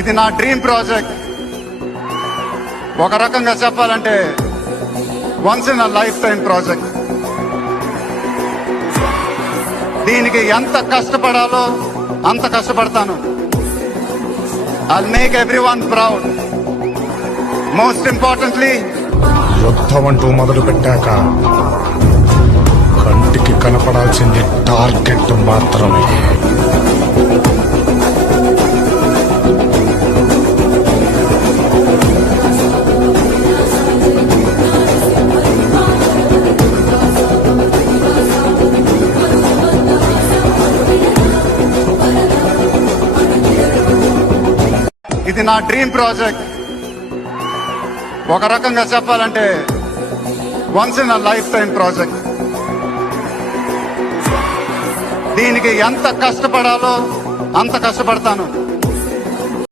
ఇది నా dream project. ఒక రకంగా చెప్పాలంటే once in a life time project. దీనికి ఎంత కష్టపడాలో అంత కష్టపడతాను. I'll make everyone proud. Most importantly, యుద్ధం అంటూ మొదలు పెట్టాక కంటికి కనపడాల్సింది టార్గెట్ మాత్రమే. ఇది నా డ్రీమ్ ప్రాజెక్ట్. ఒక రకంగా చెప్పాలంటే once in a life time project. దీనికి ఎంత కష్టపడాలో అంత కష్టపడతాను.